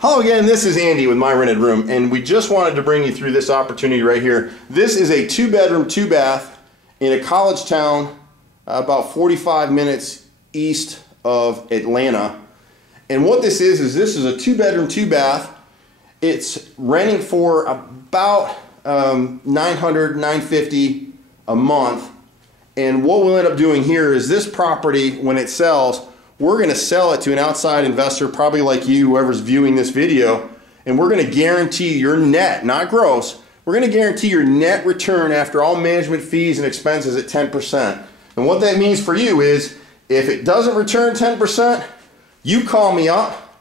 Hello again, this is Andy with My Rented Room, and we just wanted to bring you through this opportunity right here. This is a 2-bedroom, 2-bath in a college town about 45 minutes east of Atlanta. And what this is this is a 2-bedroom, 2-bath. It's renting for about $900, $950 a month. And what we'll end up doing here is this property, when it sells, we're going to sell it to an outside investor, probably like you, whoever's viewing this video, and we're going to guarantee your net, not gross, we're going to guarantee your net return after all management fees and expenses at 10%. And what that means for you is, if it doesn't return 10%, you call me up,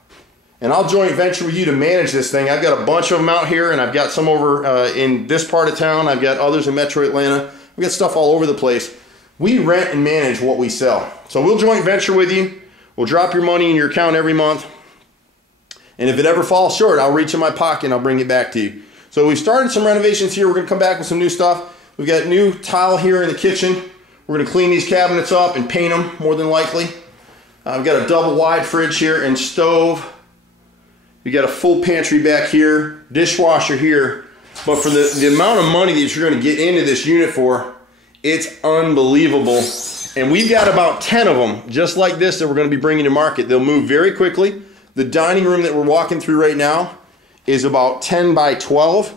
and I'll joint venture with you to manage this thing. I've got a bunch of them out here, and I've got some over in this part of town. I've got others in Metro Atlanta. We've got stuff all over the place. We rent and manage what we sell. So we'll joint venture with you. We'll drop your money in your account every month. And if it ever falls short, I'll reach in my pocket and I'll bring it back to you. So we've started some renovations here. We're going to come back with some new stuff. We've got new tile here in the kitchen. We're going to clean these cabinets up and paint them, more than likely. We've got a double wide fridge here and stove. We've got a full pantry back here, dishwasher here. But for the amount of money that you're going to get into this unit for, it's unbelievable. And we've got about 10 of them just like this that we're going to be bringing to market. They'll move very quickly. The dining room that we're walking through right now is about 10 by 12.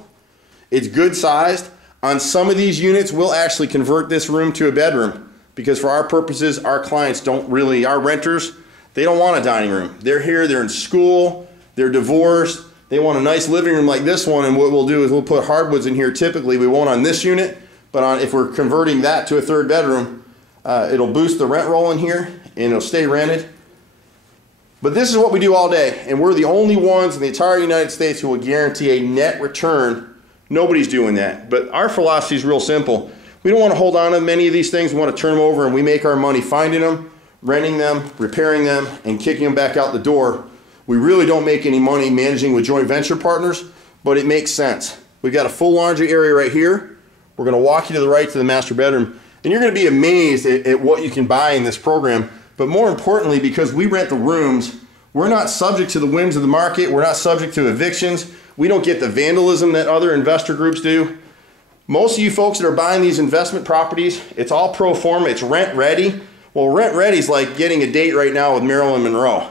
It's good sized. On some of these units, we'll actually convert this room to a bedroom, because for our purposes, our clients don't really, our renters, they don't want a dining room. They're here, they're in school, they're divorced, they want a nice living room like this one, and what we'll do is we'll put hardwoods in here typically. We won't on this unit, but if we're converting that to a 3rd bedroom, it'll boost the rent roll in here and it'll stay rented. But this is what we do all day, and we're the only ones in the entire United States who will guarantee a net return. Nobody's doing that. But our philosophy is real simple. We don't want to hold on to many of these things. We want to turn them over, and we make our money finding them, renting them, repairing them, and kicking them back out the door. We really don't make any money managing with joint venture partners, but it makes sense. We've got a full laundry area right here. We're going to walk you to the right to the master bedroom. And you're going to be amazed at what you can buy in this program. But more importantly, because we rent the rooms, we're not subject to the whims of the market. We're not subject to evictions. We don't get the vandalism that other investor groups do. Most of you folks that are buying these investment properties, it's all pro forma. It's rent ready. Well, rent ready is like getting a date right now with Marilyn Monroe.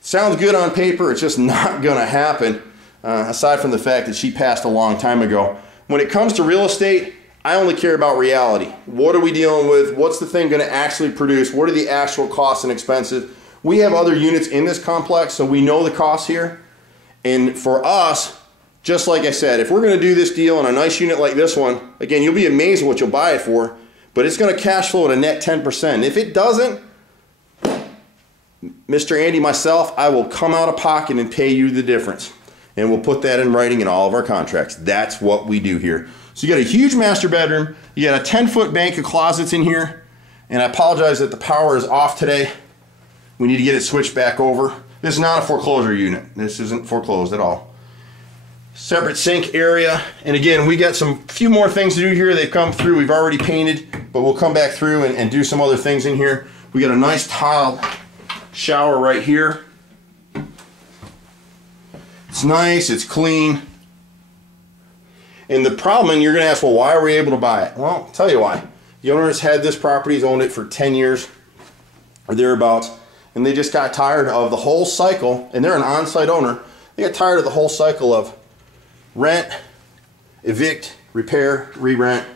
Sounds good on paper. It's just not going to happen, aside from the fact that she passed a long time ago. When it comes to real estate, I only care about reality. What are we dealing with? What's the thing going to actually produce? What are the actual costs and expenses? We have other units in this complex, so we know the costs here. And for us, just like I said, if we're going to do this deal on a nice unit like this one, again, you'll be amazed at what you'll buy it for, but it's going to cash flow at a net 10%. If it doesn't, Mr. Andy, myself, I will come out of pocket and pay you the difference. And we'll put that in writing in all of our contracts. That's what we do here. So you got a huge master bedroom, you got a 10-foot bank of closets in here, and I apologize that the power is off today. We need to get it switched back over. This is not a foreclosure unit. This isn't foreclosed at all. Separate sink area, and again, we got some few more things to do here. They've come through, we've already painted, but we'll come back through and do some other things in here. We got a nice tile shower right here. It's nice, it's clean. And the problem, and you're going to ask, well, why are we able to buy it? Well, I'll tell you why. The owner has had this property, he's owned it for 10 years or thereabouts, and they just got tired of the whole cycle, and they're an on-site owner. They got tired of the whole cycle of rent, evict, repair, re-rent,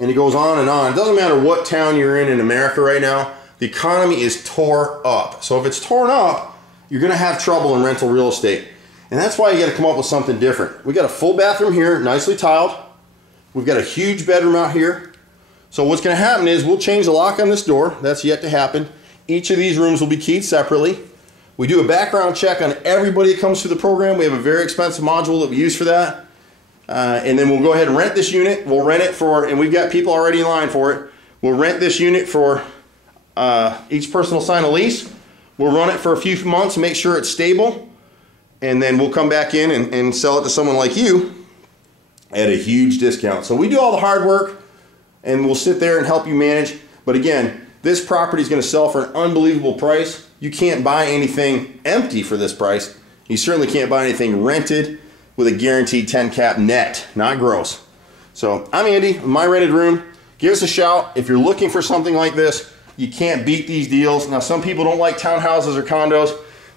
and it goes on and on. It doesn't matter what town you're in America right now, the economy is tore up. So if it's torn up, you're going to have trouble in rental real estate. And that's why you got to come up with something different. We got a full bathroom here, nicely tiled. We've got a huge bedroom out here. So what's going to happen is we'll change the lock on this door. That's yet to happen. Each of these rooms will be keyed separately. We do a background check on everybody that comes through the program. We have a very expensive module that we use for that. And then we'll go ahead and rent this unit. We'll rent it for, and we've got people already in line for it. We'll rent this unit for, each person will sign a lease. We'll run it for a few months and make sure it's stable. And then we'll come back in and sell it to someone like you at a huge discount. So we do all the hard work, and we'll sit there and help you manage. But again, this property is going to sell for an unbelievable price. You can't buy anything empty for this price. You certainly can't buy anything rented with a guaranteed 10 cap net, not gross. So I'm Andy, My Rented Room. Give us a shout if you're looking for something like this. You can't beat these deals. Now, some people don't like townhouses or condos.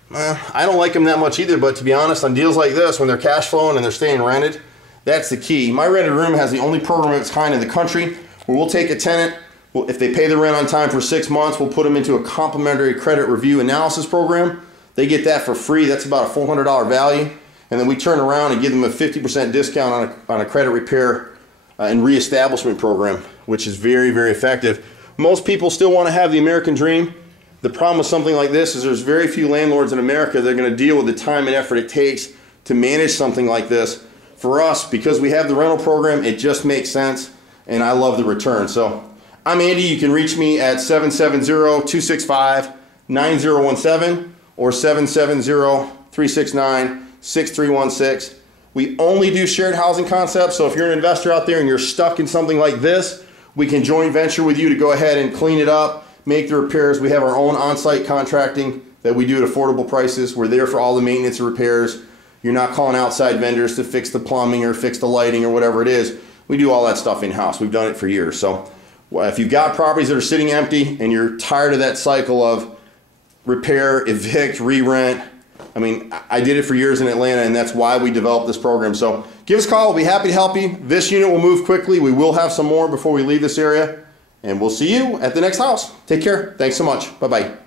I don't like them that much either, but to be honest, on deals like this, when they're cash flowing and they're staying rented, that's the key. My Rented Room has the only program of its kind in the country where we'll take a tenant, if they pay the rent on time for 6 months, we'll put them into a complimentary credit review analysis program. They get that for free. That's about a $400 value. And then we turn around and give them a 50% discount on a credit repair and reestablishment program, which is very, very effective. Most people still want to have the American dream. The problem with something like this is there's very few landlords in America that are going to deal with the time and effort it takes to manage something like this. For us, because we have the rental program, it just makes sense, and I love the return. So I'm Andy. You can reach me at 770-265-9017 or 770-369-6316. We only do shared housing concepts, so if you're an investor out there and you're stuck in something like this, we can joint venture with you to go ahead and clean it up, make the repairs. We have our own on-site contracting that we do at affordable prices. We're there for all the maintenance and repairs. You're not calling outside vendors to fix the plumbing or fix the lighting or whatever it is. We do all that stuff in-house. We've done it for years. So if you've got properties that are sitting empty and you're tired of that cycle of repair, evict, re-rent, I mean, I did it for years in Atlanta, and that's why we developed this program. So give us a call. We'll be happy to help you. This unit will move quickly. We will have some more before we leave this area, and we'll see you at the next house. Take care. Thanks so much. Bye-bye.